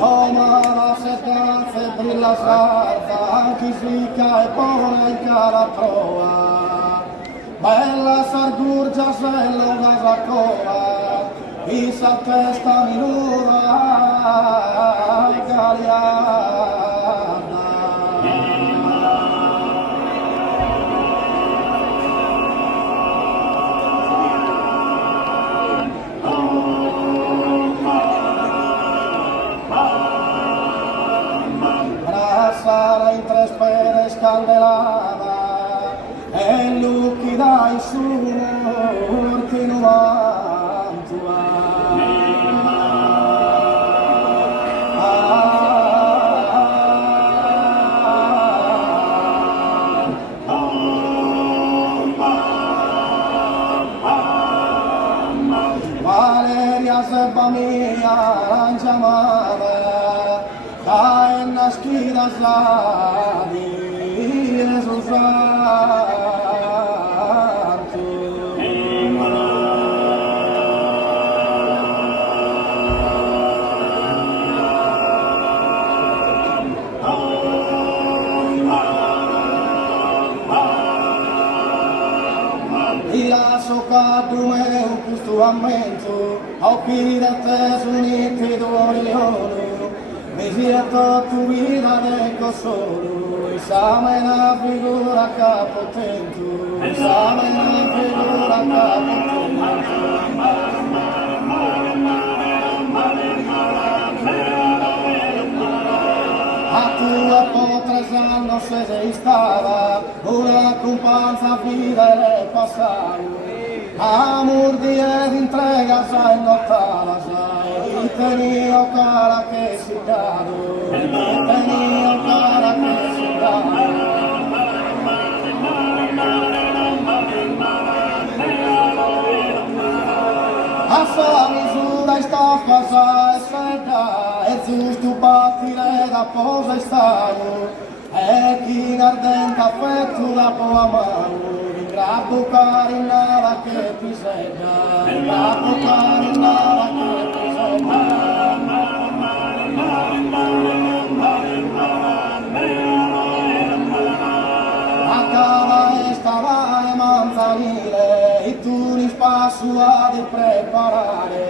Omara se danza e brilla salta, chi slicca e pone in cara trova. Bella sargurgia se lunga saccoa, chi sa testa minuta, galiarda. Brasara in tre spere scandelata, e lucchi dai surti Valeria sebba mia arancia amada, cae en las quiras slavi, Jesús santo. Y la soca dume un custo aumento, au pida te su nitido oriolo, mi siento tu vida de cosolo, y sabe la figura capotento, y sabe la figura capotento. A tua po 3 anni se sei stata, una companza vida e passato. Amor di ed entrega sai lottare, sai, e tenio cara che si cado, e tenio cara che si cado. A sua misura sta casa e secca, e giusto partire da posa è stato, e chi in ardente affetto da può amare. Grabbo carinara che ti segna, grabbo carinara che ti segna. Acaba esta manzanile, e tu rispasso a di preparare,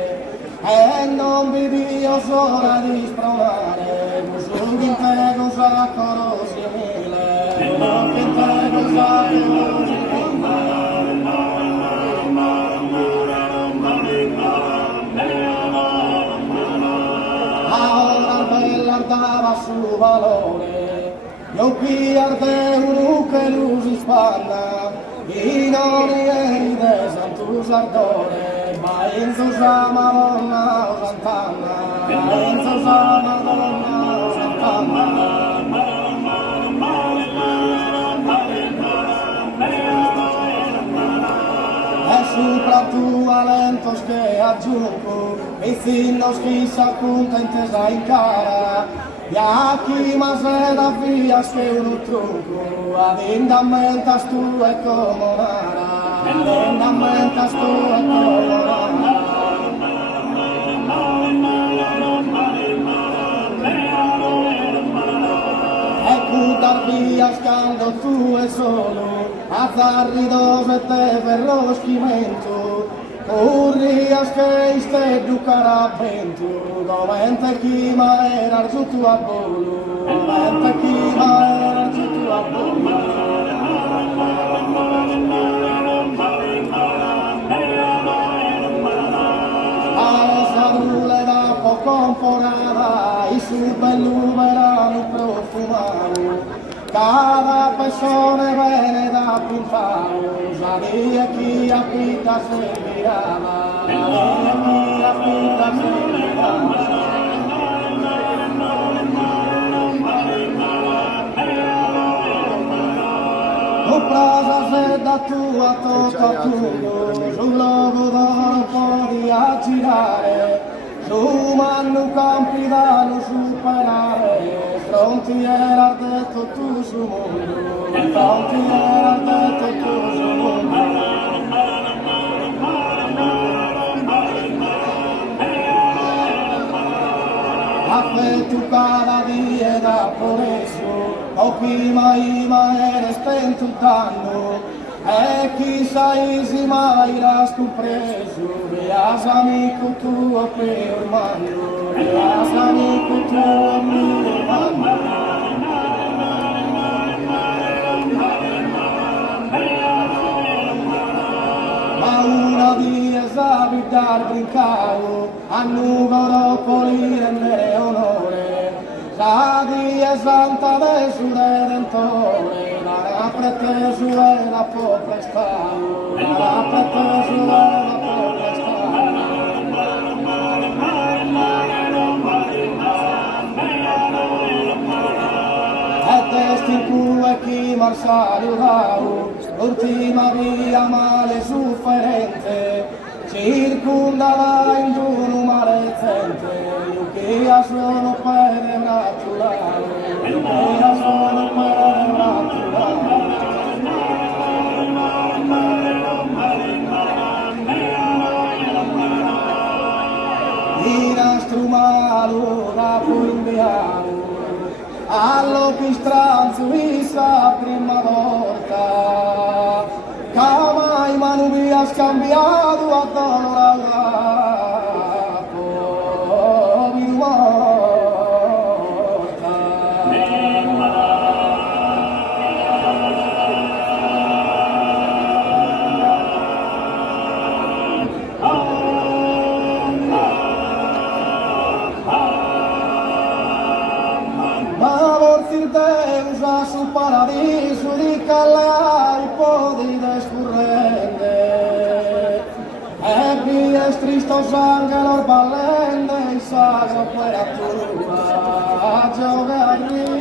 e non vedi io sola di spronare, non in te cosa coro simile, non in te cosa coro simile. Ardava su valore, io qui arde un che lusi spanna, i non ieri de santus ardore, ma in susa madonna o sant'Anna, ma in susa madonna o sant'Anna. E sopra tua lentos che aggiungo, e finnos chi s'appunta intesa in cara, ya chi ma se da via che un trucco, ad indamentas tu e comonara, ad indamentas tu e comonara. E putar via scando tu e solo, azzarridos e te per lo schimento, Urrias che iste ducara vento, dovente chi ma era giù tu a bolo, dovente chi ma era giù tu a bolo. A sadule da poco porada, i su bellume erano profumano, cada persona bene da pintare, sabía chi a pita se mirava, sabía chi a pita se mirava. Comprasa se da tua tocca tutto, sul logo d'oro puoi aggirare, su mannu campi da non superare, frontiera detto tu su mondo, frontiera detto tu su mondo. afecto cada día da por eso, o ima eres pentutando, e chissà se mai irás tu preso, veas amico tuo per mano, veas amico tuo per mano. Ma una via sabitar brincado, a número polir en el onore, la día santa de su redentore, la preteso era por prestado, la preteso era por prestado. E testicu e chi marsario dau, l'ultima via male sofferente, circondava in giù mare zente, io che sono per gratulare, io che sono per gratulare. In astrumalo da inviato, allo pistranzo vista prima volta, che mai manu via scambiato a dolore mi morta. Ma vorsi Deus a su paradiso di calare un po' di descurrente, e via tristo sangue lo ballende, il sago per a tua, a giocare.